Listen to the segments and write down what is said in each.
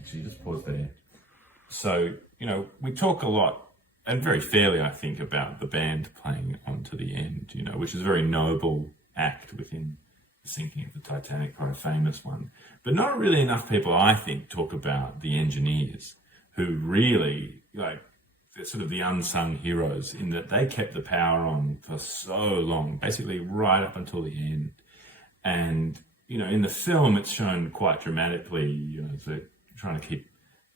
Actually, just pause there. So, we talk a lot, and very fairly, I think, about the band playing on to the end, which is a very noble act within the sinking of the Titanic, quite a famous one. But not really enough people, I think, talk about the engineers, who really, they're sort of the unsung heroes in that they kept the power on for so long, basically right up until the end. And, in the film, it's shown quite dramatically, they're trying to keep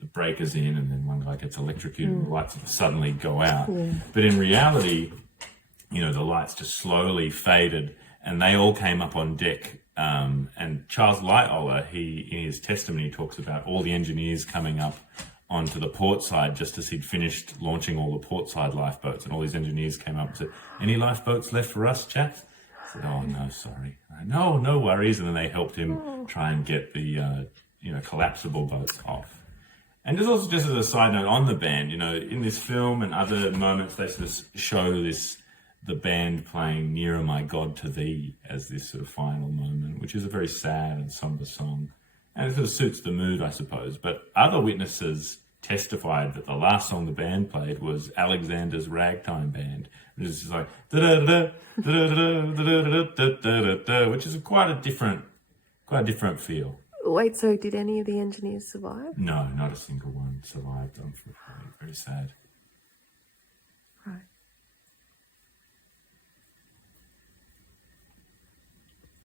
the breakers in, and then one guy gets electrocuted and the lights suddenly go out. Yeah. But in reality, the lights just slowly faded and they all came up on deck. And Charles Lightoller, in his testimony, talks about all the engineers coming up onto the port side just as he'd finished launching all the port side lifeboats, and all these engineers came up and said, "Any lifeboats left for us, chaps?" I said, "Oh, no, sorry." No worries. And then they helped him try and get the, collapsible boats off. And just as a side note on the band, in this film and other moments, they sort of show the band playing "Nearer My God to Thee" as this sort of final moment, which is a very sad and somber song. And it sort of suits the mood, I suppose. But other witnesses testified that the last song the band played was Alexander's Ragtime Band, which is just like da-da-da, da-da-da, which is quite a different feel. Wait, so did any of the engineers survive? No, not a single one survived, unfortunately. Very sad.